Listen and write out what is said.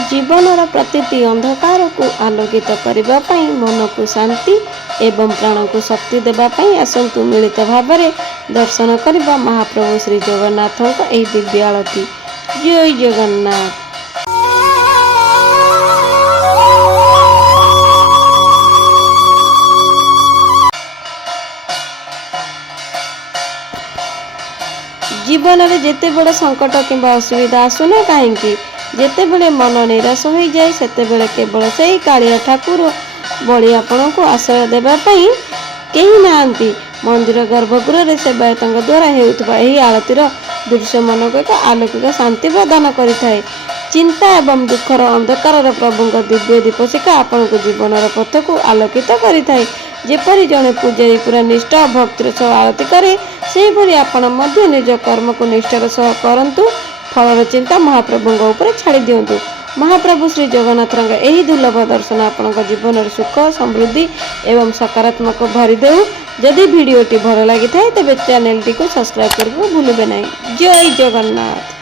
जीवनर प्रतिटी अंधकार को आलोकित करने मन को शांति एवं प्राण को शक्ति देवाई आसतु मिलित भाव दर्शन करने महाप्रभु श्री जगन्नाथ दिव्य आलती। जय जगन्नाथ। जीवन में जिते बड़ संकट किंबा असुविधा आसुना कहीं जिते बड़े मन निराश हो जाए सेते बेले केवल से ही कालिया ठाकुर बड़ी आपण को आश्रय देवाई कहीं नांती। मंदिर गर्भगृह सेवायत द्वारा होता आलतीर दृश्य मन को एक आलौकिक शांति प्रदान करें। चिंता एवं दुखर अंधकार प्रभु दिव्य दीपशिखा आपण को जीवन पथ को आलोकित करें। जेपरी जड़े पूजारी पूरा निष्ठा भक्तिर सह आरती करे से भरी आपण मध्य निज कर्म को निष्ठार सह करंतु। फलर चिंता महाप्रभु ऊपर छाड़ी दिंतु। महाप्रभु श्री जगन्नाथ यही दुर्लभ दर्शन आपण जीवन सुख समृद्धि एवं सकारात्मक भरी देउ। जदि वीडियोटी भल लगी थाए तेबे चैनल टी को सब्सक्राइब करबो भूलिबे नहीं। जय जगन्नाथ।